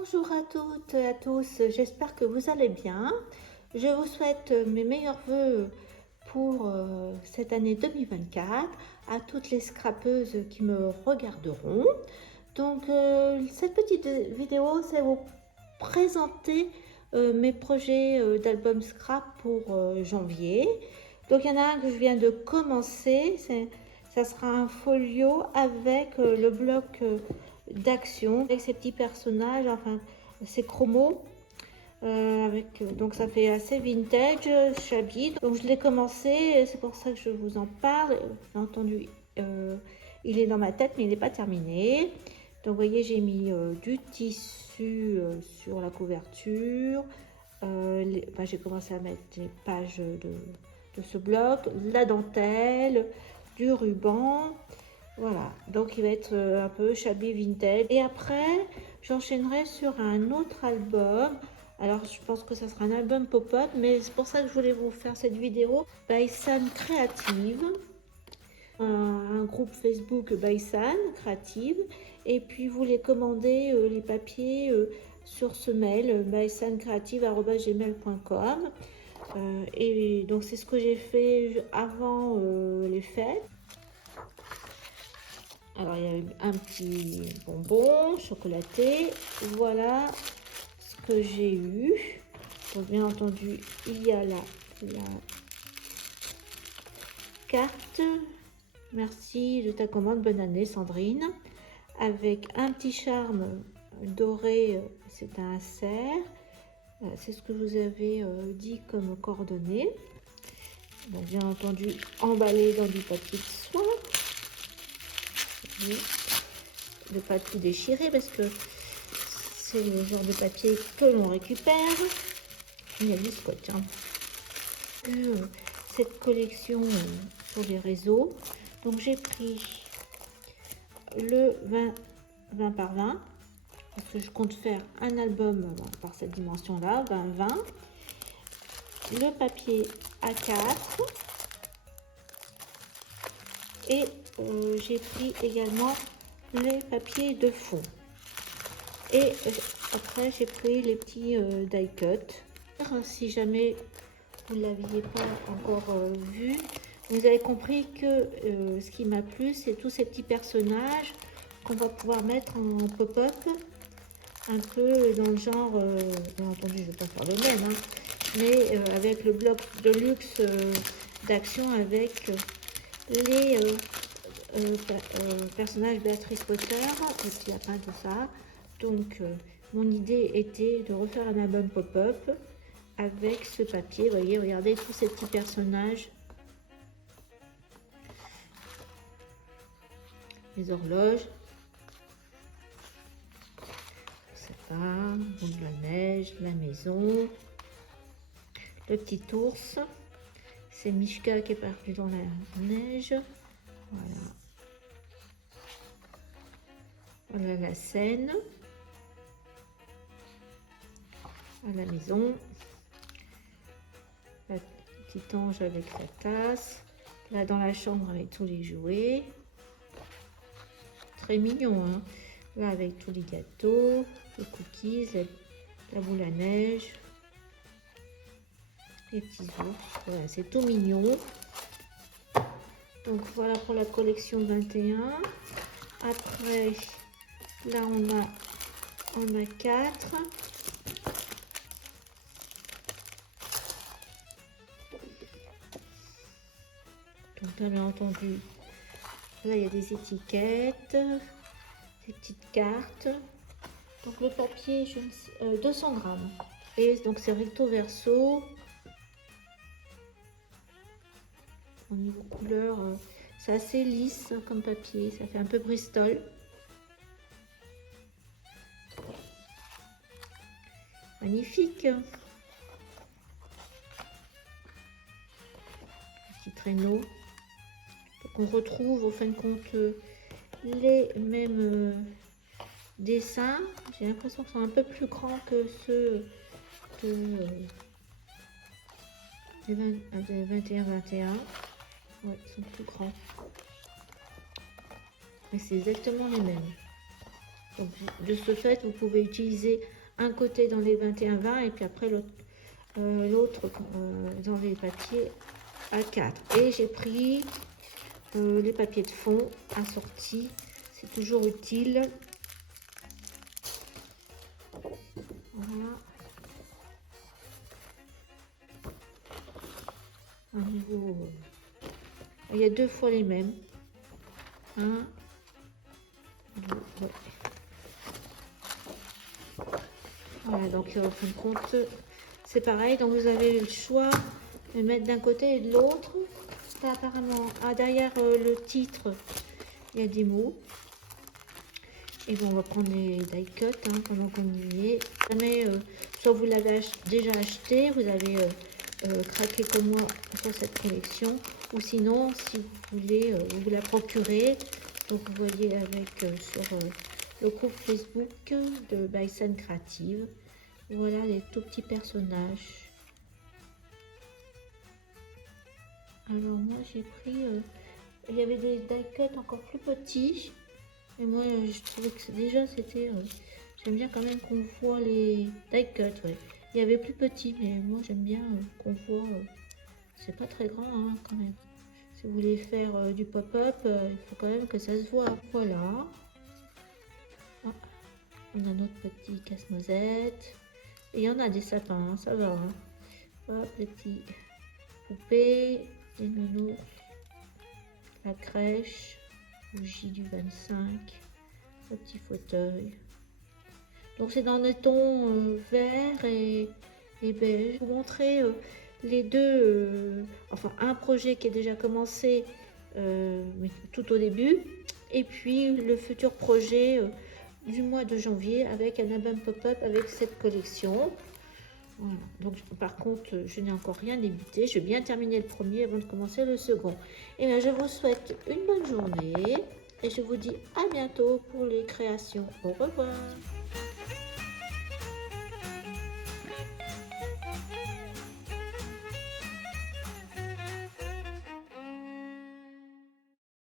Bonjour à toutes et à tous, j'espère que vous allez bien. Je vous souhaite mes meilleurs voeux pour cette année 2024 à toutes les scrapeuses qui me regarderont. Donc cette petite vidéo, c'est vous présenter mes projets d'album scrap pour janvier. Donc il y en a un que je viens de commencer, ça sera un folio avec le bloc d'action, avec ces petits personnages, enfin ces chromos. Donc ça fait assez vintage, shabby. Donc je l'ai commencé, c'est pour ça que je vous en parle. Bien entendu, il est dans ma tête, mais il n'est pas terminé. Donc vous voyez, j'ai mis du tissu sur la couverture. J'ai commencé à mettre les pages de ce bloc, la dentelle, du ruban. Voilà, donc il va être un peu shabby vintage. Et après, j'enchaînerai sur un autre album. Alors, je pense que ça sera un album pop-up, mais c'est pour ça que je voulais vous faire cette vidéo. Baisan Créative, un groupe Facebook Baisan Créative. Et puis, vous les commandez les papiers sur ce mail, baisancreative@gmail.com. Et donc, c'est ce que j'ai fait avant les fêtes. Alors, il y a un petit bonbon chocolaté. Voilà ce que j'ai eu. Donc, bien entendu, il y a la carte. Merci de ta commande. Bonne année, Sandrine. Avec un petit charme doré, c'est un cerf. C'est ce que vous avez dit comme coordonnées. Donc, bien entendu, emballé dans du papier de soie. De ne pas tout déchirer parce que c'est le genre de papier que l'on récupère. Il y a du scotch. Cette collection sur les réseaux. Donc j'ai pris le 20 par 20 parce que je compte faire un album par cette dimension là, 20-20. Le papier A4 et j'ai pris également les papiers de fond. Et après, j'ai pris les petits die cut. Si jamais vous ne l'aviez pas encore vu, vous avez compris que ce qui m'a plu, c'est tous ces petits personnages qu'on va pouvoir mettre en pop-up, un peu dans le genre, bien entendu, je ne vais pas faire le même, hein, mais avec le bloc de luxe d'action avec les personnage Béatrice Potter, le petit lapin, tout ça. Donc, mon idée était de refaire un album pop-up avec ce papier. Vous voyez, regardez tous ces petits personnages. Les horloges. C'est ça, donc la neige, la maison. Le petit ours. C'est Mishka qui est perdu dans la neige. Voilà. Voilà la scène à la maison. La petite ange avec sa tasse. Là dans la chambre avec tous les jouets. Très mignon, hein. Là avec tous les gâteaux, les cookies, la boule à neige, les petits ours. Voilà, c'est tout mignon. Donc voilà pour la collection 21. Après, là on a 4. Donc là, bien entendu, là il y a des étiquettes, des petites cartes. Donc le papier, 200 grammes. Et donc c'est recto verso. Au niveau couleur, c'est assez lisse comme papier, ça fait un peu Bristol. Magnifique. Petit traîneau. Donc on retrouve au fin de compte les mêmes dessins. J'ai l'impression qu'ils sont un peu plus grands que ceux de 21-21. Ouais, ils sont plus grands. Mais c'est exactement les mêmes. Donc, de ce fait, vous pouvez utiliser un côté dans les 21-20 et puis après l'autre dans les papiers A4. Et j'ai pris les papiers de fond assortis, c'est toujours utile. Voilà. Il y a 2 fois les mêmes. 1, 2, ouais. Voilà, donc en fin de compte, c'est pareil. Donc vous avez le choix de mettre d'un côté et de l'autre. Là, apparemment, derrière le titre, il y a des mots. Et bon, on va prendre les die cuts pendant qu'on y est. Jamais, soit vous l'avez déjà acheté, vous avez craqué comme moi sur cette collection, ou sinon, si vous voulez, vous la procurer. Donc, vous voyez avec sur le groupe Facebook de Bison Creative. Voilà les tout petits personnages. Alors, moi, j'ai pris... il y avait des die cuts encore plus petits. Et moi, je trouvais que déjà, c'était... j'aime bien quand même qu'on voit les die cuts, ouais. Il y avait plus petit, mais moi, j'aime bien qu'on voit... c'est pas très grand, hein, quand même. Si vous voulez faire du pop-up, il faut quand même que ça se voit. Voilà. Ah, on a notre petit casse-noisette. Et il y en a des sapins, hein, ça va. Hein. Hop, les petits poupées, les nounous, la crèche, bougie du 25, le petit fauteuil. Donc c'est dans les tons vert et beige. Je vais vous montrer les deux, enfin un projet qui est déjà commencé mais tout au début, et puis le futur projet du mois de janvier avec un album pop-up avec cette collection. Voilà. Donc par contre, je n'ai encore rien débuté. Je vais bien terminer le premier avant de commencer le second. Et bien, je vous souhaite une bonne journée et je vous dis à bientôt pour les créations. Au revoir.